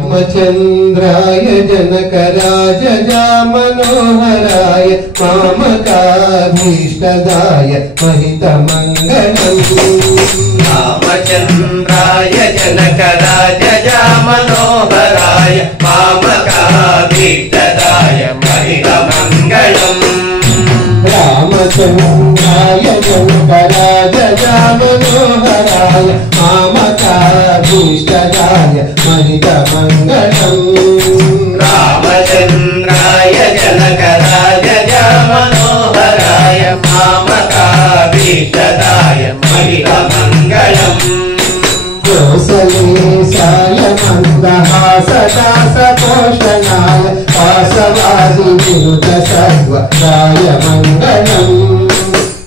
रामचंद्राय जनकराजजा Manoharrai मामकाभीष्टदाय महितमङ्गलम् रामचंद्राय जनकराजजा Manoharrai मामकाभीष्टदाय महितमङ्गलम् रामचंद्राय जनकराजजा Manoharrai मामकाभीष्टदाय महितमङ्गलम् रामचंद्राय जनकराजजा Manoharrai मामकाभीष्टदाय महितमङ्गलम् कोसलेशाय मन्दहासदासपोषणाय वासवादिविरुद्ध सर्वदाय Mangalam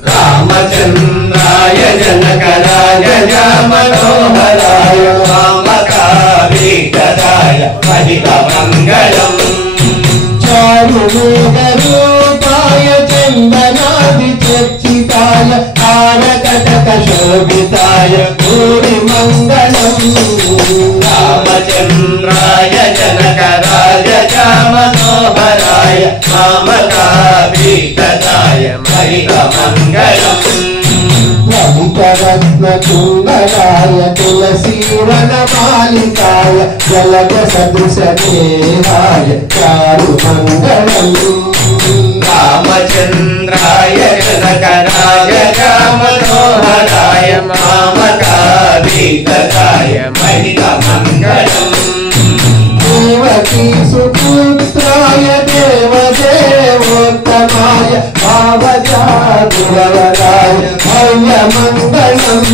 रामचंद्राय जनकराजजा Manoharrai मामकाभीष्टदाय महितमङ्गलम् चारुमेघरूपाय चन्दनादिचर्चिताय हारकटकशोभिताय भूरिमङ्गलम् रामचंद्राय जनकराजजा Manoharrai मामकाभीष्टदाय महितमङ्गलम् ललितरत्नकुण्डलाय तुलसीवनमालिकाय जलजसदृशदेहाय चारुमङ्गलम् रामचंद्राय जनकराजजा Manoharrai मामकाभीष्टदाय महितमङ्गलम् Devaki सुपुत्राय देवदेवोत्तमाय भावजागुरवराय भव्यमङ्गलम्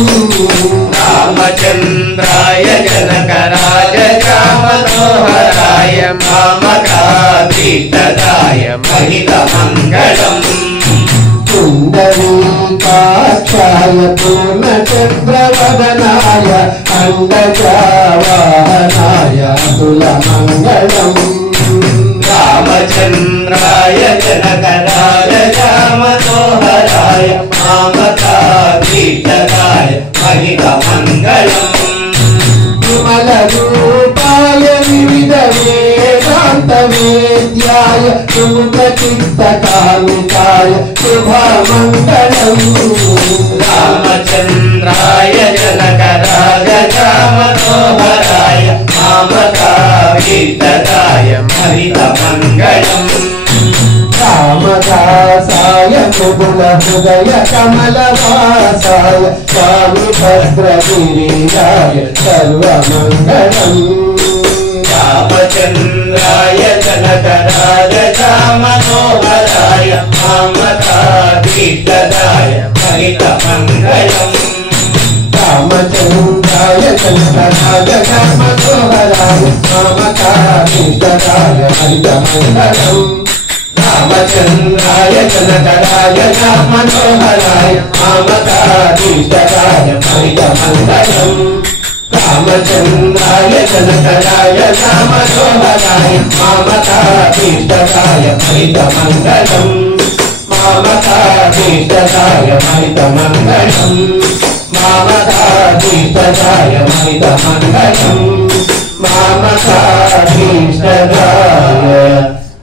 रामचंद्राय जनकराजजा Manoharrai मामकाभीष्टदाय महितमङ्गलम् कुण्डलीकाक्षाय पूर्णचन्द्रवदनाय अण्डजावाहनाय अतुलमङ्गलम् रामचंद्राय जनकराजजा Manoharrai मामकाभीष्टदाय महितमङ्गलम् विमलरूपाय विविधवेदान्तवेद्याय सुमुखचित्तकामिताय शुभमङ्गलम् रामचंद्राय जनकराजजा Manoharrai मामकाभीष्टदाय महितमङ्गलम् रामदासाय कुबुलहृदय कमलवासाय स्वामिभद्रगिरीराय सर्वमङ्गलम् रामचंद्राय जनकराजजा Manoharrai मामकाभीष्टदाय महितमङ्गलम् रामचन्द्राय जनकराजजा Manoharrai मामकाभीष्टदाय महितमङ्गलम् रामचन्द्राय जनकराजजा Manoharrai मामकाभीष्टदाय महितमङ्गलम् रामचन्द्राय जनकराजजा Manoharrai मामकाभीष्टदाय महितमङ्गलम् मामकाभीष्टदाय महितमङ्गलम् मामकाभीष्टदाय महितमङ्गलम् मामकाभीष्टदाय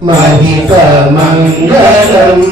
महितमङ्गलम्।